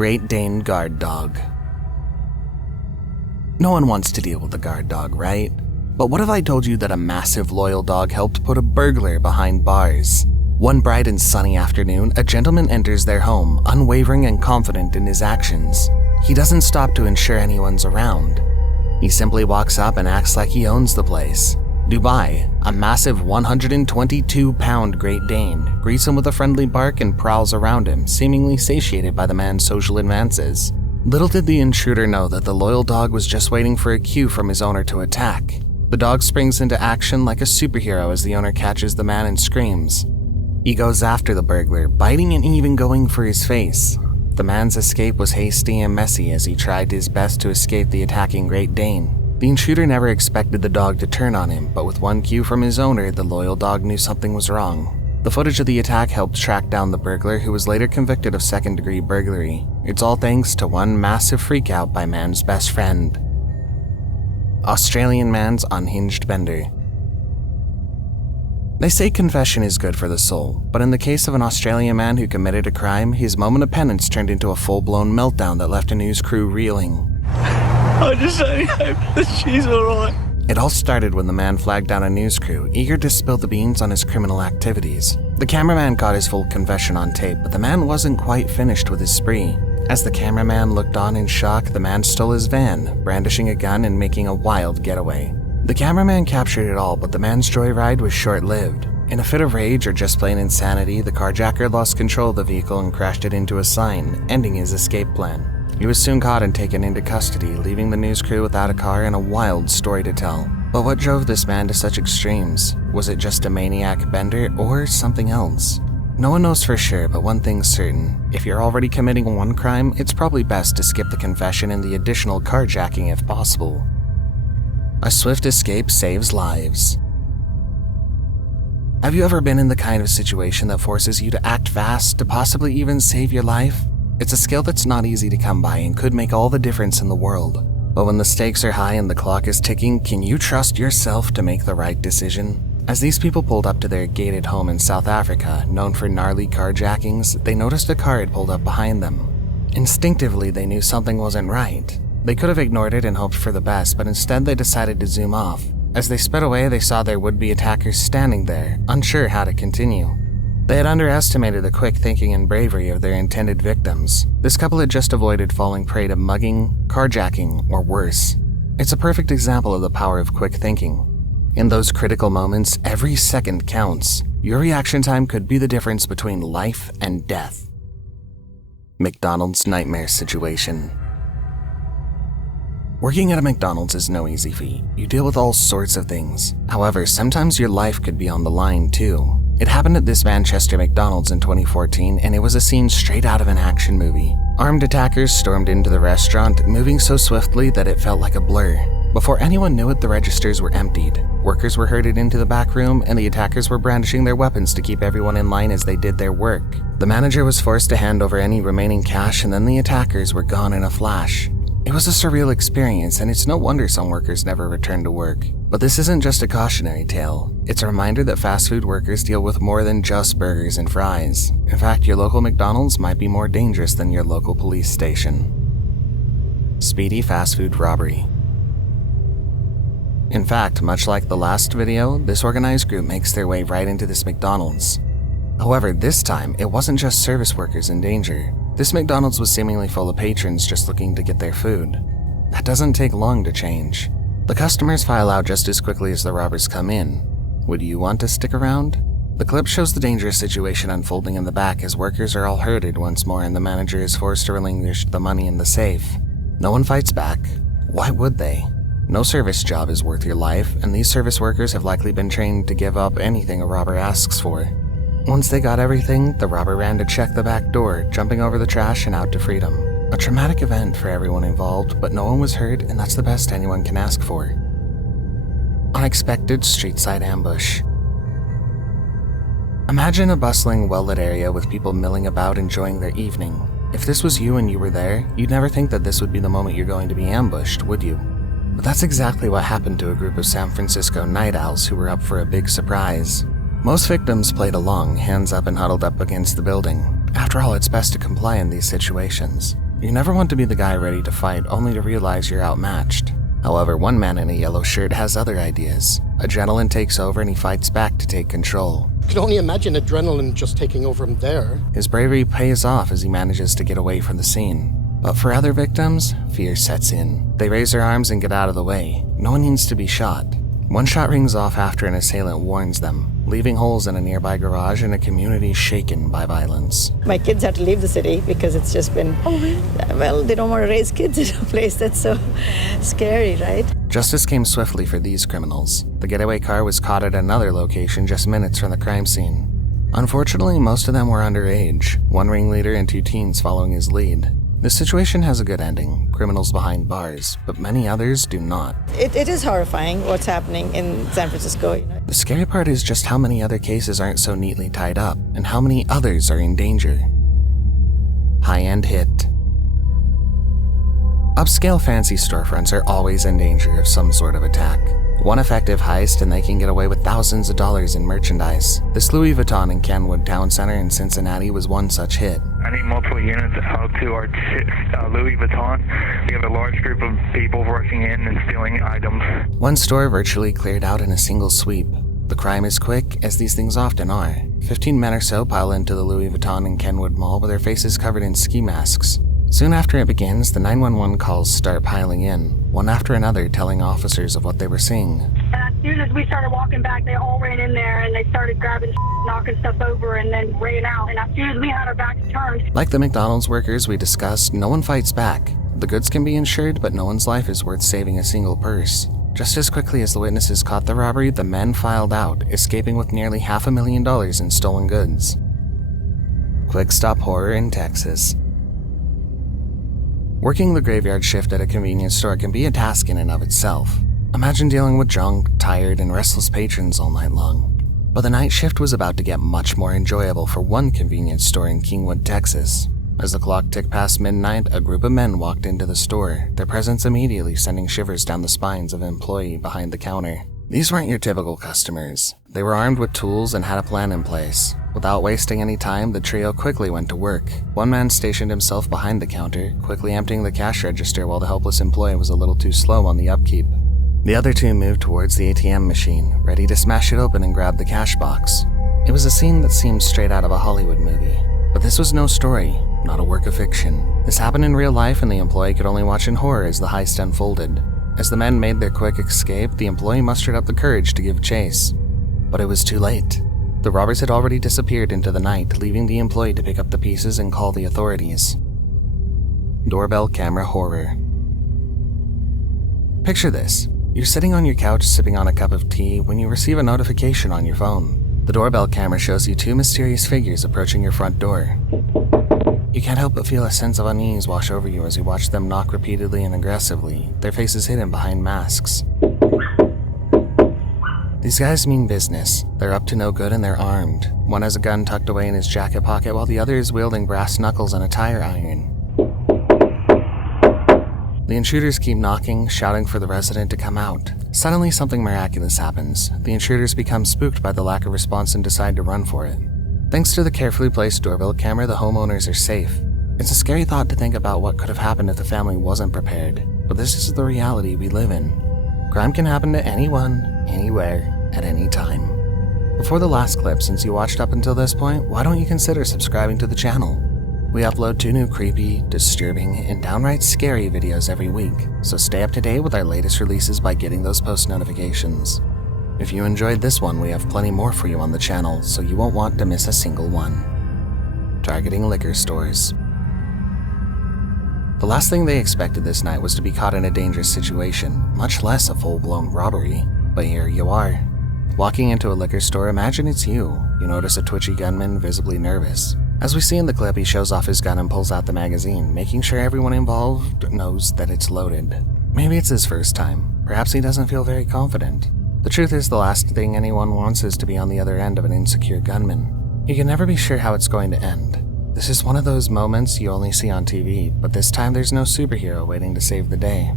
Great Dane Guard Dog. No one wants to deal with a guard dog, right? But what if I told you that a massive loyal dog helped put a burglar behind bars? One bright and sunny afternoon, a gentleman enters their home, unwavering and confident in his actions. He doesn't stop to ensure anyone's around. He simply walks up and acts like he owns the place. Dubai, a massive 122-pound Great Dane, greets him with a friendly bark and prowls around him, seemingly satiated by the man's social advances. Little did the intruder know that the loyal dog was just waiting for a cue from his owner to attack. The dog springs into action like a superhero as the owner catches the man and screams. He goes after the burglar, biting and even going for his face. The man's escape was hasty and messy as he tried his best to escape the attacking Great Dane. The intruder never expected the dog to turn on him, but with one cue from his owner, the loyal dog knew something was wrong. The footage of the attack helped track down the burglar, who was later convicted of second-degree burglary. It's all thanks to one massive freakout by man's best friend. Australian man's unhinged bender. They say confession is good for the soul, but in the case of an Australian man who committed a crime, his moment of penance turned into a full-blown meltdown that left a news crew reeling. I just only hope that she's alright. It all started when the man flagged down a news crew, eager to spill the beans on his criminal activities. The cameraman got his full confession on tape, but the man wasn't quite finished with his spree. As the cameraman looked on in shock, the man stole his van, brandishing a gun and making a wild getaway. The cameraman captured it all, but the man's joyride was short-lived. In a fit of rage or just plain insanity, the carjacker lost control of the vehicle and crashed it into a sign, ending his escape plan. He was soon caught and taken into custody, leaving the news crew without a car and a wild story to tell. But what drove this man to such extremes? Was it just a maniac bender or something else? No one knows for sure, but one thing's certain. If you're already committing one crime, it's probably best to skip the confession and the additional carjacking if possible. A swift escape saves lives. Have you ever been in the kind of situation that forces you to act fast to possibly even save your life? It's a skill that's not easy to come by and could make all the difference in the world. But when the stakes are high and the clock is ticking, can you trust yourself to make the right decision? As these people pulled up to their gated home in South Africa, known for gnarly carjackings, they noticed a car had pulled up behind them. Instinctively, they knew something wasn't right. They could have ignored it and hoped for the best, but instead they decided to zoom off. As they sped away, they saw their would-be attackers standing there, unsure how to continue. They had underestimated the quick thinking and bravery of their intended victims. This couple had just avoided falling prey to mugging, carjacking, or worse. It's a perfect example of the power of quick thinking. In those critical moments, every second counts. Your reaction time could be the difference between life and death. McDonald's nightmare situation. Working at a McDonald's is no easy feat. You deal with all sorts of things. However, sometimes your life could be on the line too. It happened at this Manchester McDonald's in 2014, and it was a scene straight out of an action movie. Armed attackers stormed into the restaurant, moving so swiftly that it felt like a blur. Before anyone knew it, the registers were emptied. Workers were herded into the back room, and the attackers were brandishing their weapons to keep everyone in line as they did their work. The manager was forced to hand over any remaining cash, and then the attackers were gone in a flash. It was a surreal experience, and it's no wonder some workers never returned to work. But this isn't just a cautionary tale. It's a reminder that fast food workers deal with more than just burgers and fries. In fact, your local McDonald's might be more dangerous than your local police station. Speedy fast food robbery. In fact, much like the last video, this organized group makes their way right into this McDonald's. However, this time, it wasn't just service workers in danger. This McDonald's was seemingly full of patrons just looking to get their food. That doesn't take long to change. The customers file out just as quickly as the robbers come in. Would you want to stick around? The clip shows the dangerous situation unfolding in the back as workers are all herded once more and the manager is forced to relinquish the money in the safe. No one fights back. Why would they? No service job is worth your life, and these service workers have likely been trained to give up anything a robber asks for. Once they got everything, the robber ran to check the back door, jumping over the trash and out to freedom. A traumatic event for everyone involved, but no one was hurt, and that's the best anyone can ask for. Unexpected street-side ambush. Imagine a bustling, well-lit area with people milling about enjoying their evening. If this was you and you were there, you'd never think that this would be the moment you're going to be ambushed, would you? But that's exactly what happened to a group of San Francisco night owls who were up for a big surprise. Most victims played along, hands up and huddled up against the building. After all, it's best to comply in these situations. You never want to be the guy ready to fight only to realize you're outmatched. However, one man in a yellow shirt has other ideas. Adrenaline takes over and he fights back to take control. I can only imagine adrenaline just taking over him there. His bravery pays off as he manages to get away from the scene. But for other victims, fear sets in. They raise their arms and get out of the way. No one needs to be shot. One shot rings off after an assailant warns them, leaving holes in a nearby garage and a community shaken by violence. My kids had to leave the city because it's just been, well, they don't want to raise kids in a place that's so scary, right? Justice came swiftly for these criminals. The getaway car was caught at another location just minutes from the crime scene. Unfortunately, most of them were underage, one ringleader and 2 teens following his lead. This situation has a good ending, criminals behind bars, but many others do not. It is horrifying what's happening in San Francisco. The scary part is just how many other cases aren't so neatly tied up, and how many others are in danger. HighEnd Hit. Upscale fancy storefronts are always in danger of some sort of attack. One effective heist and they can get away with thousands of dollars in merchandise. This Louis Vuitton in Kenwood Town Center in Cincinnati was one such hit. I need multiple units out to our Louis Vuitton. We have a large group of people rushing in and stealing items. One store virtually cleared out in a single sweep. The crime is quick, as these things often are. 15 men or so pile into the Louis Vuitton in Kenwood Mall with their faces covered in ski masks. Soon after it begins, the 911 calls start piling in, one after another telling officers of what they were seeing. And as soon as we started walking back, they all ran in there and they started grabbing, knocking stuff over and then ran out. And as soon as we had our backs turned. Like the McDonald's workers we discussed, no one fights back. The goods can be insured, but no one's life is worth saving a single purse. Just as quickly as the witnesses caught the robbery, the men filed out, escaping with nearly $500,000 in stolen goods. Quick stop horror in Texas. Working the graveyard shift at a convenience store can be a task in and of itself. Imagine dealing with drunk, tired, and restless patrons all night long. But the night shift was about to get much more enjoyable for one convenience store in Kingwood, Texas. As the clock ticked past midnight, a group of men walked into the store, their presence immediately sending shivers down the spines of an employee behind the counter. These weren't your typical customers. They were armed with tools and had a plan in place. Without wasting any time, the trio quickly went to work. One man stationed himself behind the counter, quickly emptying the cash register while the helpless employee was a little too slow on the upkeep. The other two moved towards the ATM machine, ready to smash it open and grab the cash box. It was a scene that seemed straight out of a Hollywood movie. But this was no story, not a work of fiction. This happened in real life and the employee could only watch in horror as the heist unfolded. As the men made their quick escape, the employee mustered up the courage to give chase. But it was too late. The robbers had already disappeared into the night, leaving the employee to pick up the pieces and call the authorities. Doorbell camera horror. Picture this. You're sitting on your couch sipping on a cup of tea when you receive a notification on your phone. The doorbell camera shows you 2 mysterious figures approaching your front door. You can't help but feel a sense of unease wash over you as you watch them knock repeatedly and aggressively, their faces hidden behind masks. These guys mean business. They're up to no good and they're armed. One has a gun tucked away in his jacket pocket while the other is wielding brass knuckles and a tire iron. The intruders keep knocking, shouting for the resident to come out. Suddenly something miraculous happens. The intruders become spooked by the lack of response and decide to run for it. Thanks to the carefully placed doorbell camera, the homeowners are safe. It's a scary thought to think about what could have happened if the family wasn't prepared, but this is the reality we live in. Crime can happen to anyone, anywhere, at any time. Before the last clip, since you watched up until this point, why don't you consider subscribing to the channel? We upload 2 new creepy, disturbing, and downright scary videos every week, so stay up to date with our latest releases by getting those post notifications. If you enjoyed this one, we have plenty more for you on the channel, so you won't want to miss a single one. Targeting liquor stores. The last thing they expected this night was to be caught in a dangerous situation, much less a full-blown robbery. But here you are. Walking into a liquor store, imagine it's you. You notice a twitchy gunman, visibly nervous. As we see in the clip, he shows off his gun and pulls out the magazine, making sure everyone involved knows that it's loaded. Maybe it's his first time. Perhaps he doesn't feel very confident. The truth is, the last thing anyone wants is to be on the other end of an insecure gunman. You can never be sure how it's going to end. This is one of those moments you only see on TV, but this time there's no superhero waiting to save the day.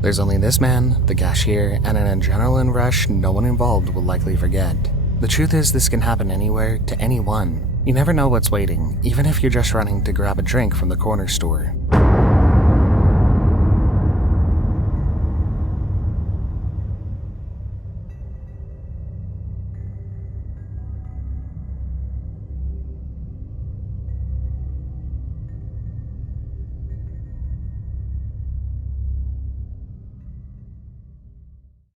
There's only this man, the cashier, and an adrenaline rush no one involved will likely forget. The truth is, this can happen anywhere, to anyone. You never know what's waiting, even if you're just running to grab a drink from the corner store.